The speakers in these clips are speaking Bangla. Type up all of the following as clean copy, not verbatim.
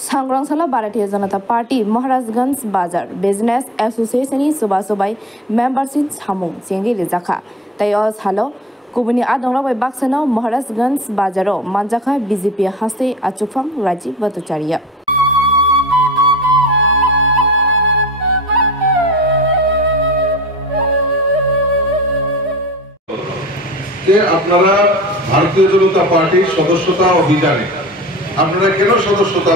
सांग्रांसाला भारतीय जनता पार्टी महाराजगंज बाजार बिजनेस एसोसिएशन सुबासुबाई मेंबरशिप सामुं जेंगे लिजाखा तय सालो कुबुनी आदंगलाबाई बाक्सानाव महाराजगंज बाजाराव मानजाखा बीजेपी हासे आचुफां राजीव भट्टाचार्य আপনারা ভারতীয় জনতা পার্টির সদস্যতা অভিযানে আপনারা কেন সদস্যতা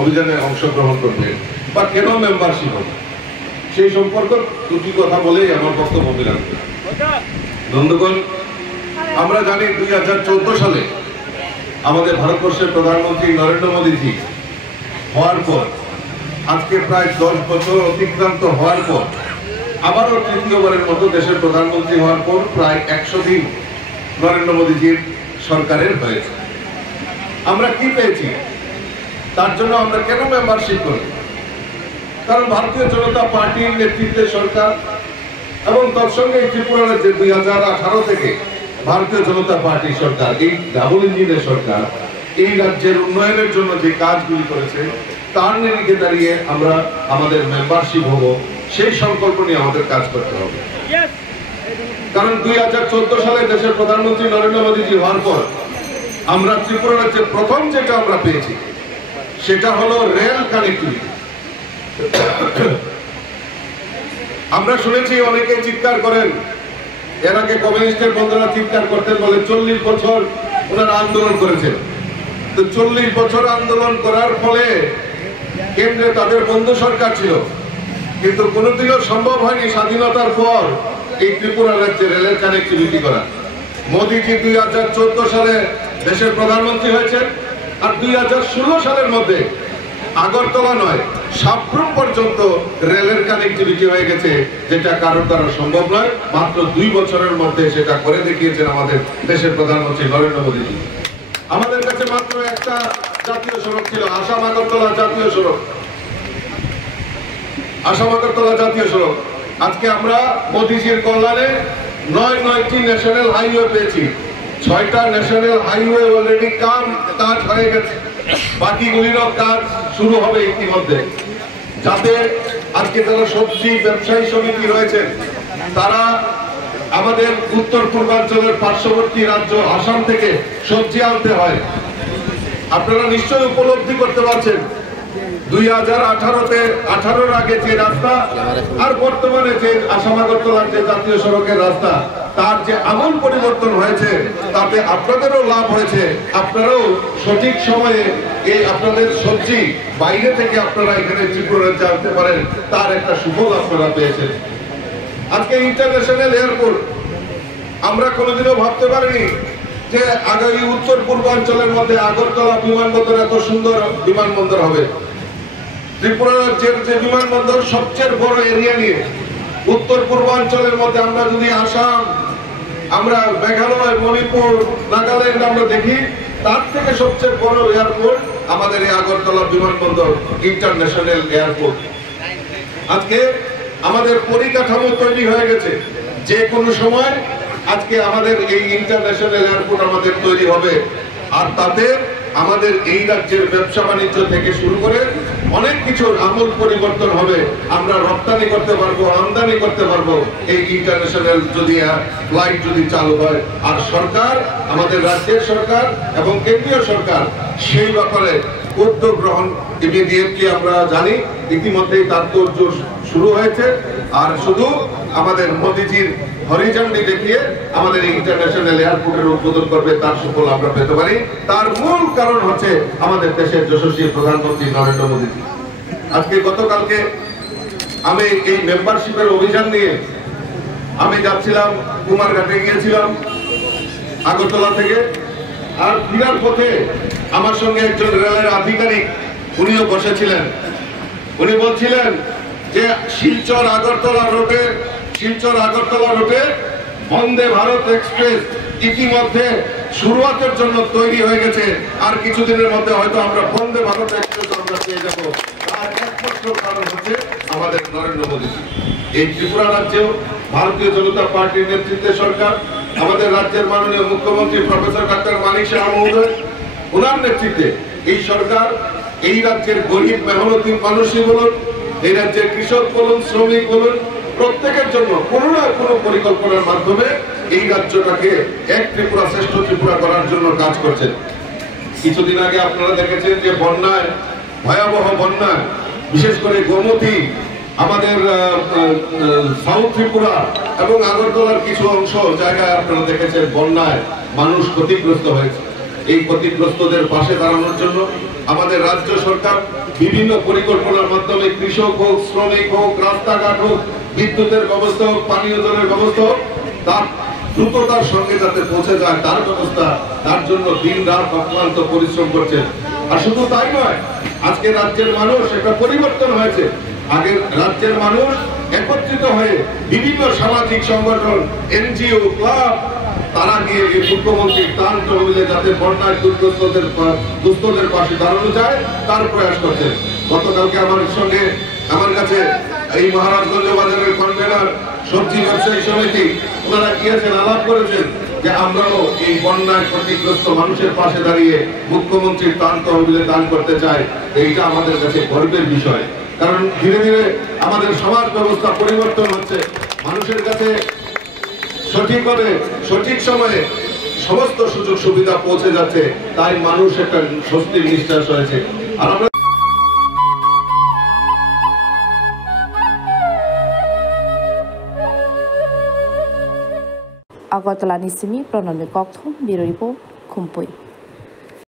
অভিযানে অংশগ্রহণ করবেন বা কেন মেম্বারশিপ হবে সেই সম্পর্কে দুটি কথা বলেই আমার বক্তব্য বিরাম করি। বন্ধুগণ, আমরা জানি 2014 সালে আমাদের ভারতবর্ষের প্রধানমন্ত্রী নরেন্দ্র মোদীজি হওয়ার পর আজকে প্রায় 10 বছর অতিক্রান্ত হওয়ার পর আবারও তৃতীয়বারের মতো দেশের প্রধানমন্ত্রী হওয়ার পর প্রায় 100 দিন নরেন্দ্র মোদীজির সরকারের হয়েছে। আমরা কি পেয়েছি, তার জন্য আমরা কেন মেম্বারশিপ করি? কারণ ভারতীয় জনতা পার্টির নেতৃত্বে সরকার এবং তৎসঙ্গে ত্রিপুরা রাজ্যে 2018 থেকে ভারতীয় জনতা পার্টি সরকার, এই ডাবল ইঞ্জিনের সরকার এই রাজ্যের উন্নয়নের জন্য যে কাজগুলি করেছে তার নিরিখে দাঁড়িয়ে আমরা আমাদের মেম্বারশিপ হব, সেই সংকল্প নিয়ে আমাদের কাজ করতে হবে। কারণ 2014 সালে দেশের প্রধানমন্ত্রী নরেন্দ্র মোদীজি হওয়ার পর আমরা ত্রিপুরা রাজ্যে প্রথম যেটা আমরা পেয়েছি সেটা হলো রেল কানেক্টিভিটি। আমরা শুনেছি অনেকে চিৎকার করেন, এর আগে কমিউনিস্টের বন্ধুরা চিৎকার করতেন, বলে 40 বছর ওনারা আন্দোলন করেছেন। তো 40 বছর আন্দোলন করার ফলে কেন্দ্রে তাদের বন্ধু সরকার ছিল, কিন্তু কোনোদিনও সম্ভব হয়নি স্বাধীনতার পর এই ত্রিপুরা রাজ্যে রেলের কানেক্টিভিটি করা। মোদীজি 2014 সালে দেশের প্রধানমন্ত্রী হয়েছেন, আর 2016 সালের মধ্যে আগরতলা নয় সাপ্রুম পর্যন্ত রেলের কানেক্টিভিটি হয়ে গেছে, যেটা কারোর দ্বারা সম্ভব নয়। মাত্র 2 বছরের মধ্যে সেটা করে দেখিয়েছেন আমাদের দেশের প্রধানমন্ত্রী নরেন্দ্র মোদীজি। আমাদের কাছে মাত্র একটা জাতীয় সড়ক ছিল, আসাম আগরতলা জাতীয় সড়ক। আসাম আগরতলা জাতীয় সড়ক আজকে আমরা মোদীজির কল্যাণে 9টি ন্যাশনাল হাইওয়ে পেয়েছি। 6টা ন্যাশনাল হাইওয়ে অলরেডি কাজ হয়ে গেছে, বাকিগুলিরও কাজ শুরু হবে ইতিমধ্যে, যাতে আজকে যারা সবজি ব্যবসায়ী সমিতি রয়েছে তারা আমাদের উত্তর পূর্বাঞ্চলের পার্শ্ববর্তী রাজ্য আসাম থেকে সবজি আনতে হয়। আপনারা নিশ্চয়ই উপলব্ধি করতে পারছেন 2018-র আগে যে রাস্তা আর বর্তমানে যে আসাম আগরতলার যে জাতীয় সড়কের রাস্তা, তার যে আমূল পরিবর্তন হয়েছে তাতে আপনাদেরও লাভ হয়েছে। আপনারাও সঠিক সময়ে এই আপনাদের সবজি বাইরে থেকে আপনারা এখানে ত্রিপুরা জানতে পারেন, তার একটা সুফল আপনারা পেয়েছেন। আজকে ইন্টারন্যাশনাল এয়ারপোর্ট আমরা কোনোদিনও ভাবতে পারিনি যে আগামী উত্তর পূর্বাঞ্চলের মধ্যে আগরতলা বিমানবন্দর এত সুন্দর বিমানবন্দর হবে। ত্রিপুরা রাজ্যের যে বিমানবন্দর সবচেয়ে বড় এরিয়া নিয়ে, উত্তর পূর্বাঞ্চলের মধ্যে আমরা যদি আসাম, আমরা মেঘালয়, মণিপুর, নাগাল্যান্ড আমরা দেখি, তার থেকে সবচেয়ে বড় এয়ারপোর্ট আমাদের এই আগরতলা বিমানবন্দর ইন্টারন্যাশনাল এয়ারপোর্ট। আজকে আমাদের পরিকাঠামো তৈরি হয়ে গেছে, যে কোনো সময় আজকে আমাদের এই ইন্টারন্যাশনাল এয়ারপোর্ট আমাদের তৈরি হবে, আর তাতে আমাদের এই রাজ্যের ব্যবসা বাণিজ্য থেকে শুরু করে অনেক কিছুর আমূল পরিবর্তন হবে। আমরা রপ্তানি করতে পারবো, আমদানি করতে পারবো এই ইন্টারন্যাশনাল যদি ফ্লাইট যদি চালু হয়। আর সরকার, আমাদের রাজ্যের সরকার এবং কেন্দ্রীয় সরকার সেই ব্যাপারে উদ্যোগ গ্রহণ ইমিডিয়েটলি আমরা জানি, ইতিমধ্যেই তার তোড়জোড় শুরু হয়েছে। আর শুধু আমাদের মোদীজির হরিঝান্ডি দেখিয়ে আমাদের ইন্টারন্যাশনাল এয়ারপোর্টের উদ্বোধন করবে, তার সুফল আমরা পেতে পারি। তার মূল কারণ হচ্ছে আমাদের দেশের যশস্বী প্রধানমন্ত্রী নরেন্দ্র মোদীজি। আজকে গতকালকে আমি এই মেম্বারশিপের অভিযান নিয়ে আমি যাচ্ছিলাম, কুমারঘাটে গিয়েছিলাম আগরতলা থেকে, আর ফিরার পথে আমার সঙ্গে একজন রেলের আধিকারিক উনিও বসেছিলেন। উনি বলছিলেন যে শিলচর আগরতলা রোডে বন্দে ভারত এক্সপ্রেস ইতিমধ্যে শুরুয়াতের জন্য তৈরি হয়ে গেছে, আর কিছুদিনের মধ্যে হয়তো আমরা বন্দে ভারত এক্সপ্রেস আমরা পেয়ে যাবো। তার একমাত্র কারণ হচ্ছে আমাদের নরেন্দ্র মোদী। এই ত্রিপুরা রাজ্যেও ভারতীয় জনতা পার্টির নেতৃত্বে সরকার, আমাদের রাজ্যের মাননীয় মুখ্যমন্ত্রী প্রফেসর ডাক্তার মানিক সাহা মহোদয়, ওনার নেতৃত্বে এই সরকার এই রাজ্যের গরিব মেহনতি মানুষই বলুন, এই রাজ্যের কৃষক বলুন, শ্রমিক বলুন, প্রত্যেকের জন্য কোনো না কোনো পরিকল্পনার মাধ্যমে এই রাজ্যটাকে এক ত্রিপুরা শ্রেষ্ঠ ত্রিপুরা করার জন্য কাজ করছেন। কিছুদিন আগে আপনারা দেখেছেন যে বন্যায়, ভয়াবহ বন্যায়, বিশেষ করে গোমতী, আমাদের সাউথ ত্রিপুরা এবং আগরতলার কিছু অংশ জায়গায় আপনারা দেখেছেন বন্যায় মানুষ ক্ষতিগ্রস্ত হয়েছে। এই ক্ষতিগ্রস্তদের পাশে দাঁড়ানোর জন্য আমাদের রাজ্য সরকার বিভিন্ন পরিকল্পনার মাধ্যমে কৃষক হোক, শ্রমিক হোক, রাস্তাঘাট হোক, বিদ্যুতের ব্যবস্থা হোক, পানীয় জলের ব্যবস্থা হোক, তার দ্রুততার সঙ্গে যাতে পৌঁছে যায় তার ব্যবস্থা, তার জন্য দিন রাত অক্লান্ত পরিশ্রম করছেন। আর শুধু তাই নয়, আজকে রাজ্যের মানুষ একটা পরিবর্তন হয়েছে। আগে রাজ্যের মানুষ একত্রিত হয়ে বিভিন্ন সামাজিক সংগঠন, এনজিও, ক্লাব, তারা গিয়ে মুখ্যমন্ত্রীর ত্রাণ তহবিলে যাতে বন্যায় দুস্থদের পাশে দাঁড়ানো যায় তার প্রয়াস করছেন। গতকালকে আমার কাছে এই মহারাজগঞ্জ বাজারের কনভেনার সবজি ব্যবসায়ী সমিতি ওনারা গিয়েছেন, আলাপ করেছেন যে আমরাও এই বন্যায় ক্ষতিগ্রস্ত মানুষের পাশে দাঁড়িয়ে মুখ্যমন্ত্রীর ত্রাণ তহবিলে দান করতে চাই। এইটা আমাদের কাছে গর্বের বিষয়, কারণ ধীরে ধীরে আমাদের সমাজ ব্যবস্থা পরিবর্তন হচ্ছে, মানুষের কাছে সঠিকভাবে সঠিক সময়ে সমস্ত সুযোগ সুবিধা পৌঁছে যাচ্ছে, তাই মানুষ একটা স্বস্তির নিঃশ্বাস হয়েছে। আর আমরা আগরতলা নিসিমি প্রণমী কক্ষ ব্যুরো রিপোর্ট খুমপুই।